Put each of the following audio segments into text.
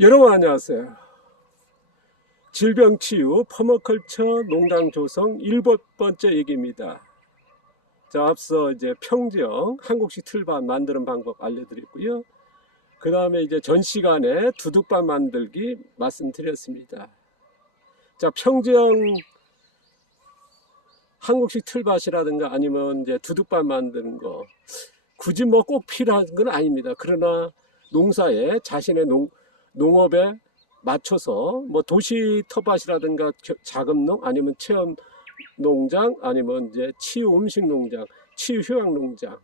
여러분 안녕하세요. 질병치유 퍼머컬처 농장 조성 7번째 얘기입니다. 자, 앞서 이제 평정 한국식 틀밥 만드는 방법 알려드렸고요. 그 다음에 이제 전 시간에 두둑밥 만들기 말씀드렸습니다. 자, 평정 한국식 틀밥이라든가 아니면 이제 두둑밥 만드는 거 굳이 뭐 꼭 필요한 건 아닙니다. 그러나 농사에 자신의 농업에 맞춰서 뭐 도시 텃밭이라든가 자금농 아니면 체험 농장 아니면 이제 치유 음식 농장, 치유 휴양 농장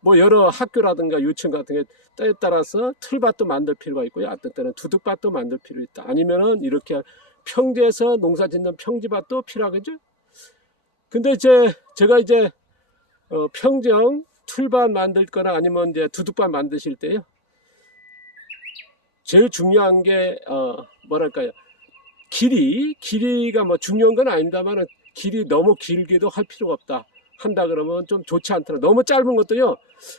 뭐 여러 학교라든가 유치원 같은 게 때에 따라서 틀밭도 만들 필요가 있고요. 어떤 때는 두둑밭도 만들 필요 있다. 아니면은 이렇게 평지에서 농사 짓는 평지밭도 필요하겠죠. 근데 제가 이제 평정 틀밭 만들 거나 아니면 이제 두둑밭 만드실 때요. 제일 중요한 게 뭐랄까요, 길이가 뭐 중요한 건 아닙니다만 길이 너무 길기도 할 필요가 없다 한다 그러면 좀 좋지 않더라. 너무 짧은 것도요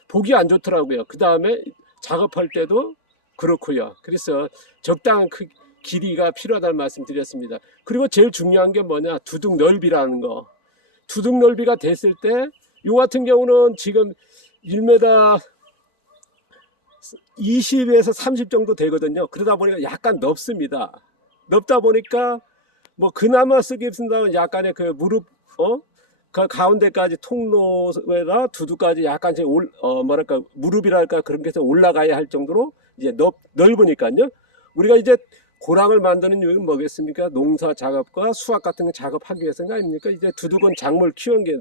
보기 안 좋더라고요. 그 다음에 작업할 때도 그렇고요. 그래서 적당한 길이가 필요하다는 말씀 드렸습니다. 그리고 제일 중요한 게 뭐냐, 두둑 넓이라는 거. 두둑 넓이가 됐을 때 요 같은 경우는 지금 1m 20에서 30 정도 되거든요. 그러다 보니까 약간 넓습니다. 넓다 보니까 뭐 그나마 쓰기 쓴다면 약간의 그 무릎 그 가운데까지 통로에다 두두까지 약간씩 뭐랄까 무릎이랄까 그런 게 올라가야 할 정도로 이제 넓으니까요. 우리가 이제 고랑을 만드는 이유는 뭐겠습니까? 농사 작업과 수확 같은 거 작업하기 위해서가 아닙니까? 이제 두둑은 작물 키우는 게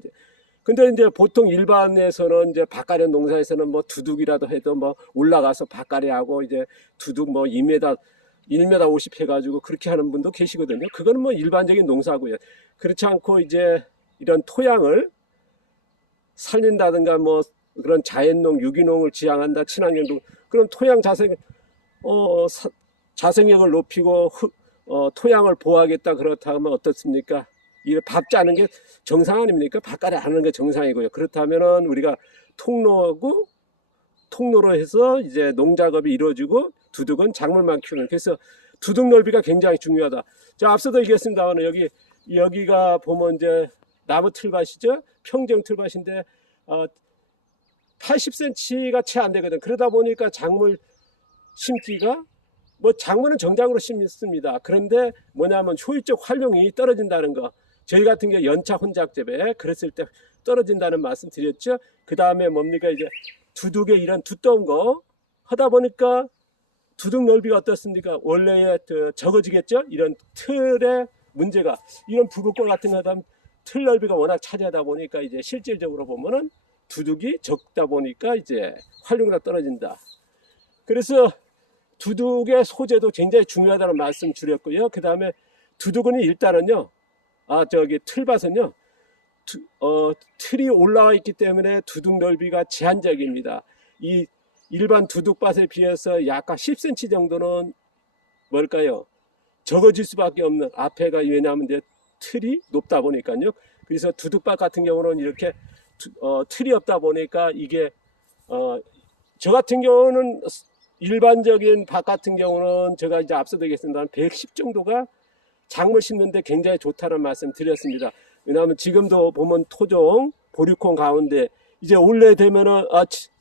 근데 이제 보통 일반에서는 이제 밭가련 농사에서는 뭐 두둑이라도 해도 뭐 올라가서 밭가리 하고 이제 두둑 뭐 2m 1m 50 해가지고 그렇게 하는 분도 계시거든요. 그거는 뭐 일반적인 농사고요. 그렇지 않고 이제 이런 토양을 살린다든가 뭐 그런 자연농, 유기농을 지향한다, 친환경농 그런 토양 자생력을 높이고 토양을 보호하겠다 그렇다면 어떻습니까? 이 밥 짜는 게 정상 아닙니까? 밭가리 하는 게 정상이고요. 그렇다면은 우리가 통로로 해서 이제 농작업이 이루어지고 두둑은 작물만 키우는. 그래서 두둑 넓이가 굉장히 중요하다. 자, 앞서도 얘기했습니다만 여기가 보면 이제 나무 틀밭이죠. 평정 틀밭인데 80cm가 채 안 되거든. 그러다 보니까 작물 심기가 뭐 작물은 정작으로 심습니다. 그런데 뭐냐면 효율적 활용이 떨어진다는 거. 저희 같은 경우 연차 혼작 재배 그랬을 때 떨어진다는 말씀 드렸죠. 그 다음에 뭡니까, 이제 두둑에 이런 두꺼운 거 하다 보니까 두둑 넓이가 어떻습니까? 원래의 적어지겠죠. 이런 틀의 문제가 이런 부곡과 같은 거 하다 틀 넓이가 워낙 차지하다 보니까 이제 실질적으로 보면은 두둑이 적다 보니까 이제 활용도가 떨어진다. 그래서 두둑의 소재도 굉장히 중요하다는 말씀 드렸고요. 그 다음에 두둑은 일단은요, 틀밭은요, 틀이 올라와 있기 때문에 두둑 넓이가 제한적입니다. 이 일반 두둑밭에 비해서 약간 10cm 정도는 뭘까요? 적어질 수밖에 없는 앞에가 왜냐하면 이제 틀이 높다 보니까요. 그래서 두둑밭 같은 경우는 이렇게 틀이 없다 보니까 이게 저 같은 경우는 일반적인 밭 같은 경우는 제가 이제 앞서도 얘기했습니다. 110 정도가 작물 심는데 굉장히 좋다는 말씀 드렸습니다. 왜냐하면 지금도 보면 토종 보리콘 가운데 이제 올해 되면은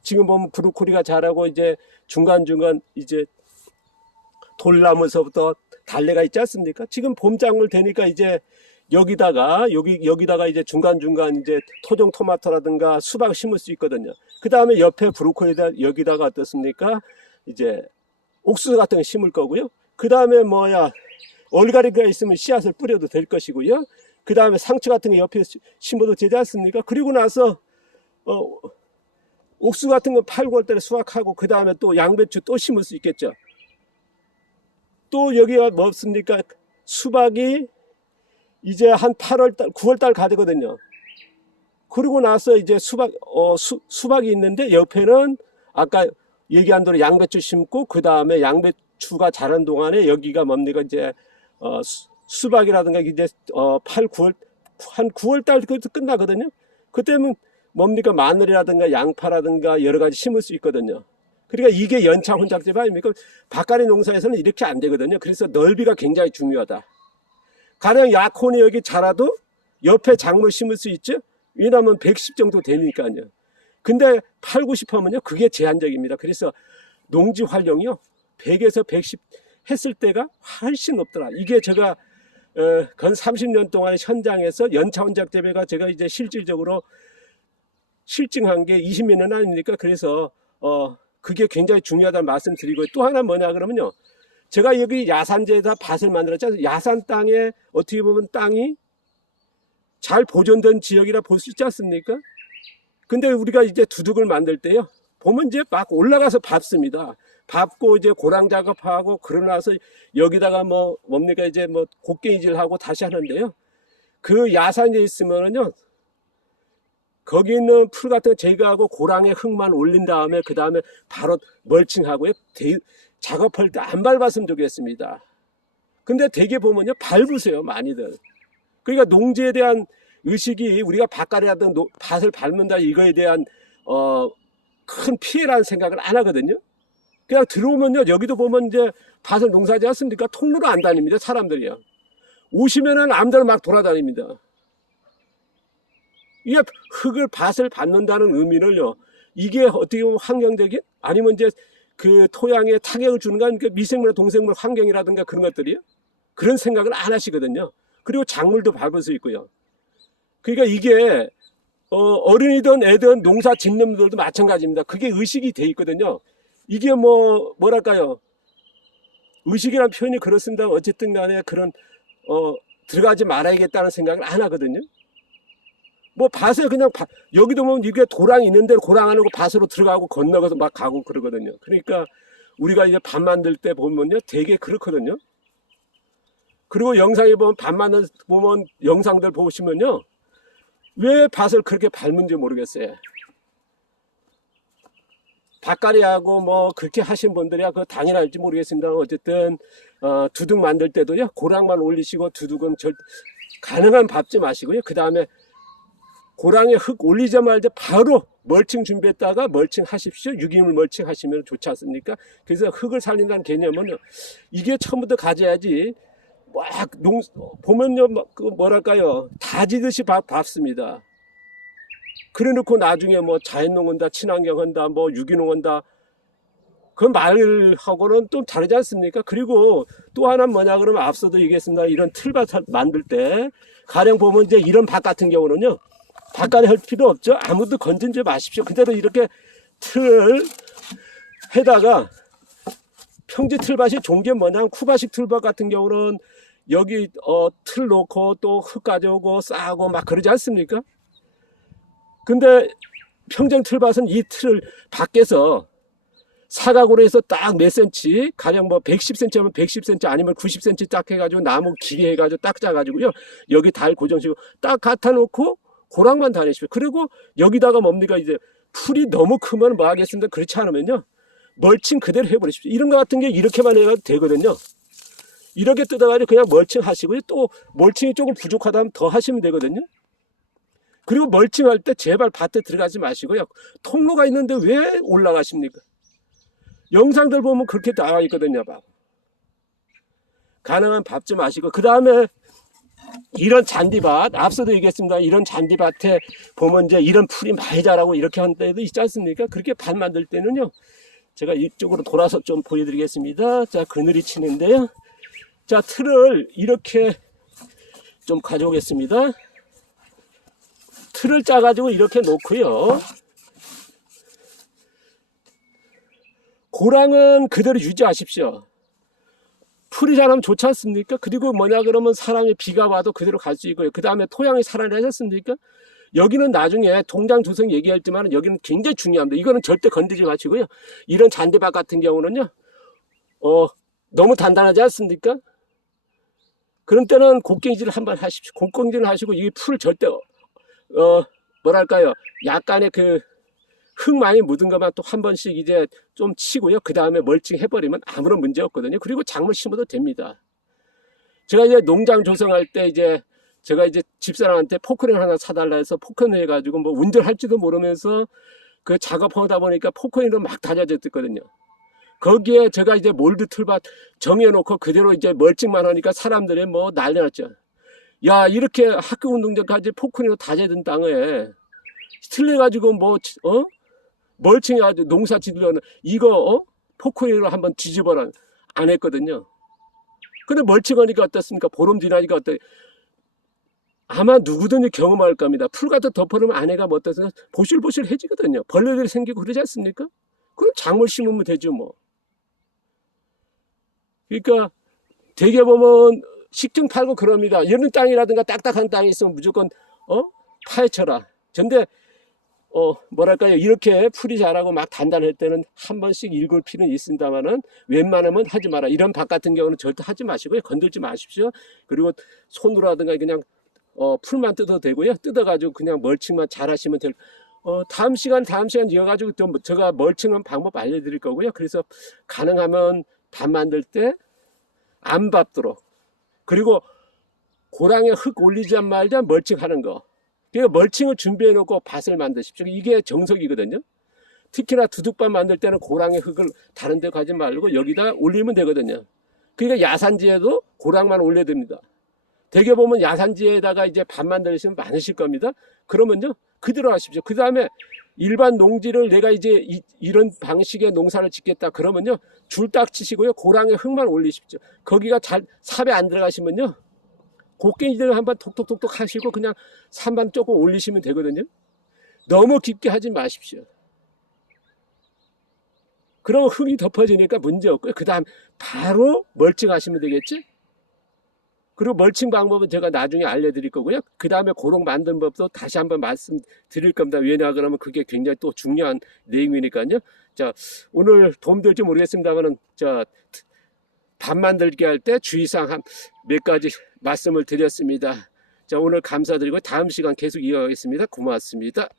지금 보면 브로콜리가 자라고 이제 중간중간 이제 돌나무서부터 달래가 있지 않습니까? 지금 봄 작물 되니까 이제 여기다가 이제 중간중간 이제 토종 토마토라든가 수박 심을 수 있거든요. 그 다음에 옆에 브로콜리다 여기다가 어떻습니까? 이제 옥수수 같은 거 심을 거고요. 그 다음에 얼갈이가 있으면 씨앗을 뿌려도 될 것이고요. 그 다음에 상추 같은 거 옆에 심어도 되지 않습니까? 그리고 나서 옥수수 같은 거 8, 9월달에 수확하고 그 다음에 또 양배추 또 심을 수 있겠죠. 또 여기가 뭐 없습니까? 수박이 이제 한 8월달, 9월달 가되거든요. 그리고 나서 이제 수박이 있는데 옆에는 아까 얘기한 대로 양배추 심고 그 다음에 양배추가 자란 동안에 여기가 뭡니까, 이제 수박이라든가 이제 8, 9월 한 9월달 끝나거든요. 그때면 뭡니까, 마늘이라든가 양파라든가 여러 가지 심을 수 있거든요. 그러니까 이게 연차 혼작재배 아닙니까? 바깥의 농사에서는 이렇게 안 되거든요. 그래서 넓이가 굉장히 중요하다. 가령 약혼이 여기 자라도 옆에 작물 심을 수 있죠. 왜냐하면 110 정도 되니까요. 근데 8, 90 하면요, 그게 제한적입니다. 그래서 농지 활용이요, 100에서 110 했을 때가 훨씬 높더라. 이게 제가 건 30년 동안 현장에서 연차 혼작 재배가 제가 이제 실질적으로 실증한 게 20몇 년 아닙니까? 그래서 그게 굉장히 중요하다는 말씀 드리고, 또 하나 뭐냐 그러면요, 제가 여기 야산지에다 밭을 만들었잖아요. 야산 땅에 어떻게 보면 땅이 잘 보존된 지역이라 볼 수 있지 않습니까? 근데 우리가 이제 두둑을 만들 때요, 보면 이제 막 올라가서 밟습니다. 밟고 이제 고랑 작업하고 그러고 나서 여기다가 뭡니까 이제 곡괭이질하고 다시 하는데요. 그 야산에 있으면은요, 거기 있는 풀 같은 거 제거하고 고랑에 흙만 올린 다음에 그 다음에 바로 멀칭하고요. 작업할 때 안 밟았으면 좋겠습니다. 근데 대개 보면요, 밟으세요, 많이들. 그러니까 농지에 대한 의식이, 우리가 밭갈이 하든 밭을 밟는다 이거에 대한 큰 피해라는 생각을 안 하거든요. 그냥 들어오면요, 여기도 보면 이제 밭을 농사지 않습니까? 통로로 안 다닙니다, 사람들이요. 오시면은 암들 막 돌아다닙니다. 이게 밭을 밟는다는 의미를요, 이게 어떻게 보면 환경적인, 아니면 이제 그 토양에 타격을 주는 건 미생물이나 동생물 환경이라든가 그런 것들이요, 그런 생각을 안 하시거든요. 그리고 작물도 밟을 수 있고요. 그러니까 이게 어른이든 애든 농사 짓는 분들도 마찬가지입니다. 그게 의식이 돼 있거든요. 이게 뭐랄까요, 의식이라는 표현이 그렇습니다. 어쨌든 간에 그런 들어가지 말아야겠다는 생각을 안 하거든요. 밭에 그냥 여기도 보면 이게 도랑이 있는데 고랑 안 하고 밭으로 들어가고 건너가서 막 가고 그러거든요. 그러니까 우리가 이제 밭 만들 때 보면요, 되게 그렇거든요. 그리고 영상에 보면 밭 만들 보면 영상들 보시면요, 왜 밭을 그렇게 밟는지 모르겠어요. 밭갈이하고 그렇게 하신 분들이야 그 당연할지 모르겠습니다. 어쨌든 두둑 만들 때도요, 고랑만 올리시고 두둑은 가능한 밟지 마시고요. 그 다음에 고랑에 흙 올리자마자 바로 멀칭 준비했다가 멀칭 하십시오. 유기물 멀칭 하시면 좋지 않습니까? 그래서 흙을 살린다는 개념은 이게 처음부터 가져야지. 보면요, 뭐랄까요, 다지듯이 밟습니다. 그래 놓고 나중에 자연농 한다, 친환경 한다, 유기농 한다, 그 말하고는 좀 다르지 않습니까? 그리고 또 하나 뭐냐 그러면 앞서도 얘기했습니다. 이런 틀밭 만들 때 가령 보면 이제 이런 밭 같은 경우는요, 밭갈이 할 필요 없죠. 아무도 건드리지 마십시오. 그대로 이렇게 틀 해다가, 평지 틀밭이 좋은 게 뭐냐면 쿠바식 틀밭 같은 경우는 여기 틀 놓고 또 흙 가져오고 싸고 막 그러지 않습니까? 근데 평정 틀밭은 이 틀을 밖에서 사각으로 해서 딱 몇 센치, 가령 110cm 하면 110cm 아니면 90cm 딱 해가지고 나무 기계 해가지고 딱 짜가지고요, 여기 달 고정시키고 딱 갖다 놓고 고랑만 다니십시오. 그리고 여기다가 뭡니까, 이제 풀이 너무 크면 뭐 하겠습니까? 그렇지 않으면요, 멀칭 그대로 해버리십시오. 이런 거 같은 게 이렇게만 해도 되거든요. 이렇게 뜯어가지고 그냥 멀칭 하시고요. 또 멀칭이 조금 부족하다면 더 하시면 되거든요. 그리고 멀칭할 때 제발 밭에 들어가지 마시고요. 통로가 있는데 왜 올라가십니까? 영상들 보면 그렇게 나와 있거든요. 가능한 밥 좀 마시고, 그 다음에 이런 잔디밭, 앞서도 얘기했습니다. 이런 잔디밭에 보면 이제 이런 풀이 많이 자라고 이렇게 하는 때도 있지 않습니까? 그렇게 밭 만들 때는요, 제가 이쪽으로 돌아서 좀 보여드리겠습니다. 자, 그늘이 치는데요. 자, 틀을 이렇게 좀 가져오겠습니다. 틀을 짜가지고 이렇게 놓고요. 고랑은 그대로 유지하십시오. 풀이 자라면 좋지 않습니까? 그리고 뭐냐 그러면 사람이 비가 와도 그대로 갈 수 있고요. 그 다음에 토양이 살아나셨습니까? 여기는 나중에 동장 조성 얘기했지만 여기는 굉장히 중요합니다. 이거는 절대 건드리지 마시고요. 이런 잔디밭 같은 경우는요, 너무 단단하지 않습니까? 그런 때는 곡괭이질을 한번 하십시오. 곡괭이질을 하시고 이 풀 절대 뭐랄까요, 약간의 그 흙 많이 묻은 것만 또 한 번씩 이제 좀 치고요. 그 다음에 멀칭 해버리면 아무런 문제 없거든요. 그리고 작물 심어도 됩니다. 제가 이제 농장 조성할 때 제가 이제 집사람한테 포크레인 하나 사달라 해서 포크레인 해가지고 운전할지도 모르면서 그 작업하다 보니까 포크레인으로 막 다져졌거든요. 거기에 제가 이제 몰드 틀밭 정해놓고 그대로 이제 멀칭만 하니까 사람들이 뭐 난리 났죠. 야, 이렇게 학교 운동장까지 포크레인으로 다져진 땅에 틀려가지고 뭐, 멀칭해가지고 농사 짓으려는 이거, 포크레인으로 한번 뒤집어라. 안 했거든요. 근데 멀칭하니까 어떻습니까? 보름 지나니까 아마 누구든지 경험할 겁니다. 풀 같은 덮어놓으면 안에가 뭐 어떠세요? 보실보실해지거든요. 벌레들이 생기고 그러지 않습니까? 그럼 작물 심으면 되죠, 뭐. 그러니까 되게 보면 식증 팔고 그럽니다. 이런 땅이라든가 딱딱한 땅이 있으면 무조건 파헤쳐라. 근데 뭐랄까요, 이렇게 풀이 자라고 막 단단할 때는 한 번씩 읽을 필요는 있습니다만은 웬만하면 하지 마라. 이런 밭 같은 경우는 절대 하지 마시고요. 건들지 마십시오. 그리고 손으로 하든가 그냥 풀만 뜯어도 되고요. 뜯어가지고 그냥 멀칭만 잘 하시면 될. 다음 시간 이어가지고 또 제가 멀칭한 방법 알려드릴 거고요. 그래서 가능하면 밭 만들 때 안 밟도록, 그리고 고랑에 흙 올리지 말자 멀칭하는 거. 그러니까 멀칭을 준비해 놓고 밭을 만드십시오. 이게 정석이거든요. 특히나 두둑밭 만들 때는 고랑의 흙을 다른 데 가지 말고 여기다 올리면 되거든요. 그러니까 야산지에도 고랑만 올려야 됩니다. 대개 보면 야산지에다가 이제 밭 만드시면 많으실 겁니다. 그러면요, 그대로 하십시오. 그 다음에 일반 농지를 내가 이제 이런 방식의 농사를 짓겠다 그러면요, 줄 딱 치시고요, 고랑에 흙만 올리십시오. 거기가 잘 삽에 안 들어가시면요, 곡괭이를 한번 톡톡톡톡 하시고 그냥 산만 조금 올리시면 되거든요. 너무 깊게 하지 마십시오. 그러면 흙이 덮어지니까 문제 없고요. 그 다음 바로 멀칭하시면 되겠지. 그리고 멀칭 방법은 제가 나중에 알려드릴 거고요. 그 다음에 고롱 만든 법도 다시 한번 말씀드릴 겁니다. 왜냐 그러면 그게 굉장히 또 중요한 내용이니까요. 자, 오늘 도움될지 모르겠습니다만은 밥 만들기 할 때 주의사항 한 몇 가지 말씀을 드렸습니다. 자, 오늘 감사드리고 다음 시간 계속 이어가겠습니다. 고맙습니다.